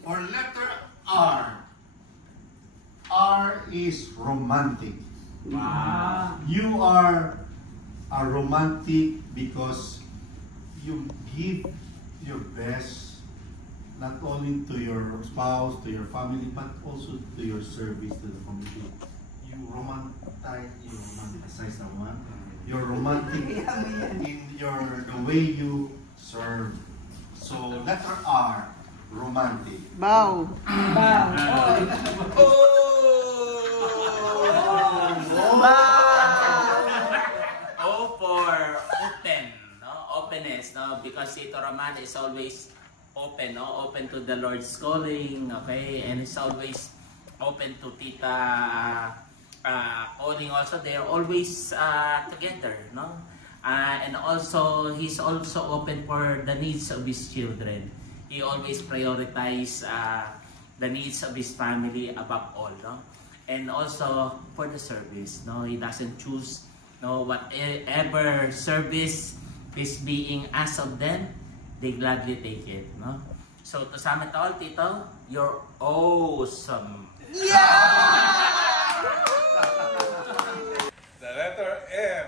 For letter R. R is romantic. Wow. You are a romantic because you give your best not only to your spouse, to your family, but also to your service to the community. You romanticize that one. You're romantic in the way you serve. So letter R, romantic. Bow. O for open, no? Openness, no? Because Tito Roman is always open, no? Open to the Lord's calling, okay? And it's always open to Tita calling also. They're always together, no? And also, he's also open for the needs of his children. He always prioritizes the needs of his family above all, no? And also for the service, no? He doesn't choose, no, whatever service is being asked of them, they gladly take it, no? So to sum it all, Tito, you're awesome. Yeah! The letter M.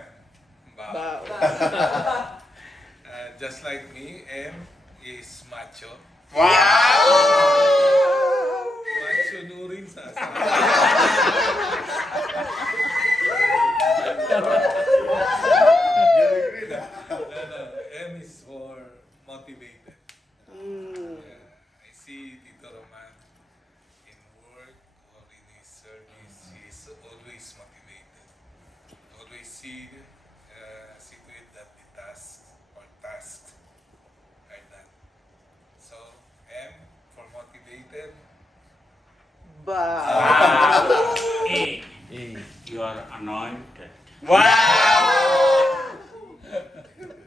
Bow. Just like me, M is macho. Wow! Macho nurin sa M is for motivated. I see Tito Roman in work or in his service. He's always motivated. Always see to it that the tasks are done. So M for motivated. Bow. A. You are anointed. Wow!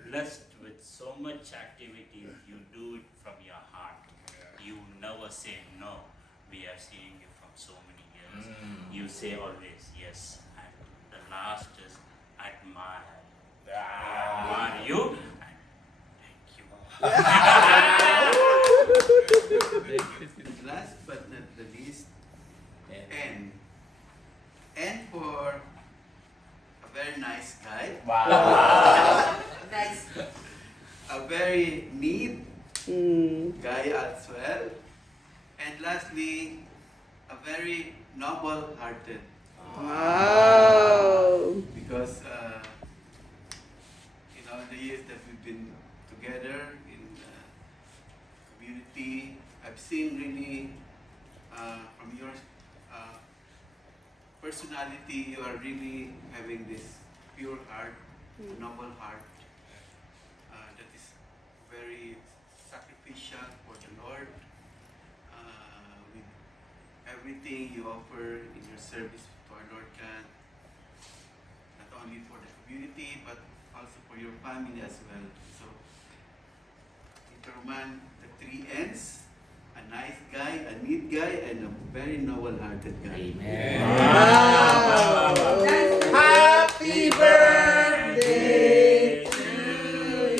Blessed with so much activity, you do it from your heart. You never say no. We are seeing you from so many years. You say always yes. And the last is admire. Admire you. And thank you. Last but not the least, N. N for a very nice guy. Wow. Nice. A very neat guy as well. And lastly, a very noble-hearted. Wow. Because in all the years that we've been together in community, I've seen really from your personality, you are really having this pure heart, noble heart that is very sacrificial for the Lord. With everything you offer in your service to our Lord God, not only for the community but also for your family as well. So, Tito Roman, the 3 N's. A nice guy, a neat guy, and a very noble-hearted guy. Amen. Wow. Happy birthday to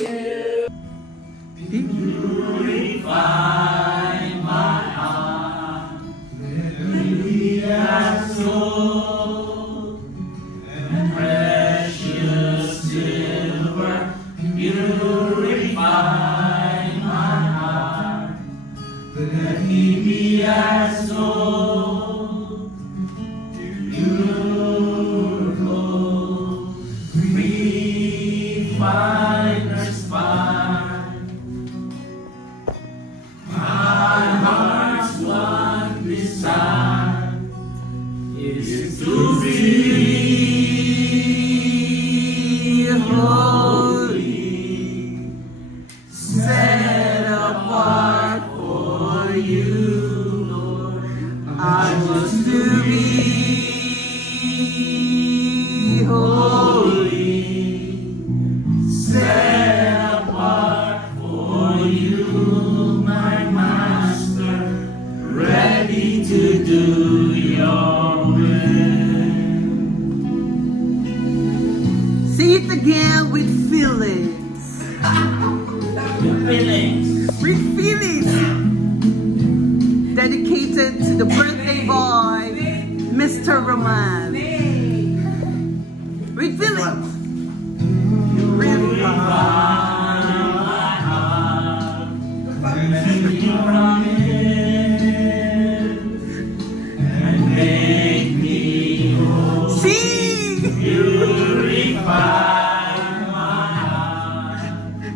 you. Purify my heart, hallelujah, soul, and precious silver, purify my heart, let me be as gold, pure gold, refiner's fine. My heart's one desire is to be holy, set apart for you, Lord. I want to be holy, set apart for you, my Master, ready to do your will. Sing it again with feelings. Feelings. With feelings. dedicated to the birthday boy, Mr. Roman. With feelings.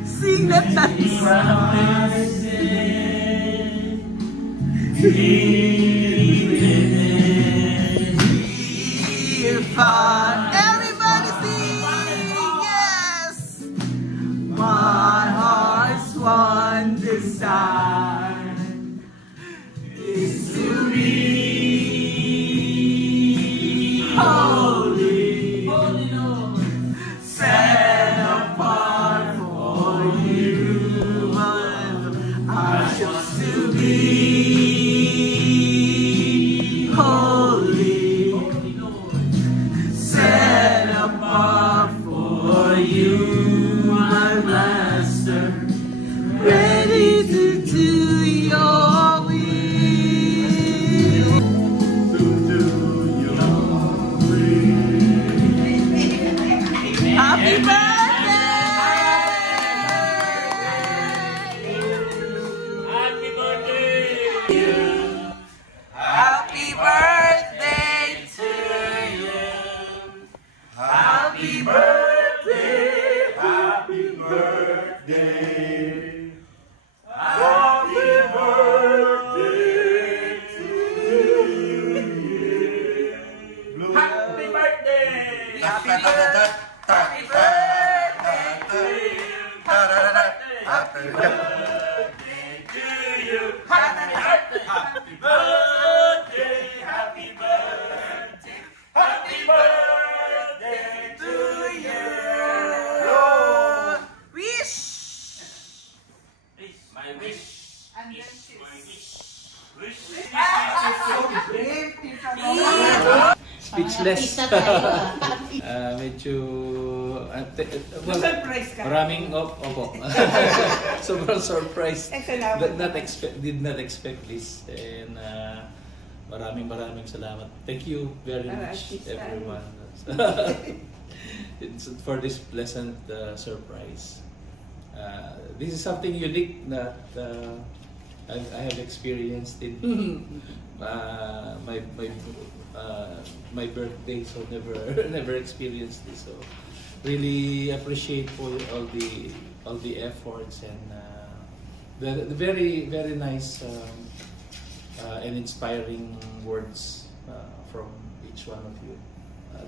Sing that everybody sing, yes. My heart's one desire is to be holy, set apart for you. I just to be holy, set apart for you, my master, ready to do your will. To do your will. Happy birthday! Happy birthday to you. Happy birthday, happy birthday. Happy birthday to you. Happy birthday! Happy birthday. Happy birthday to you. Happy birthday to you. Happy birthday! Happy birthday! Happy birthday! Happy birthday to you! Wish. My wish is my wish. Speechless. Medyo maraming opo. Sobrang surprise. Did not expect this, and maraming salamat. Thank you very much, everyone. It's for this pleasant surprise. This is something unique that I have experienced in my birthday, so never experienced this. So really appreciate for all the efforts and the very nice and inspiring words from each one of you,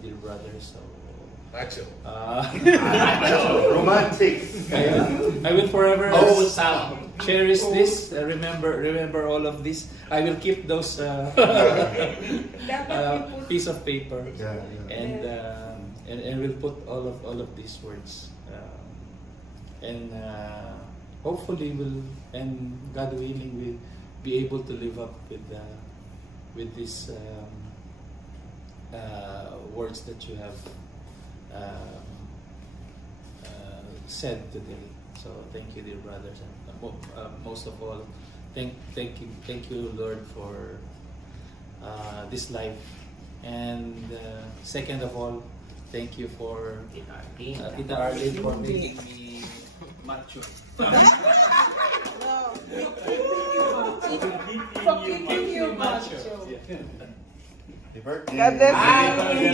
dear brothers. So Macho. Romantic. I will forever cherish this. Remember all of this. I will keep those piece of paper, and we'll put all of these words, and hopefully and God willing, we'll be able to live up with these words that you have said today. So thank you, dear brothers, and most of all, thank you, Lord, for this life, and second of all, thank you for Tita Arlene for making me macho. For keeping you macho. Happy birthday. God bless you.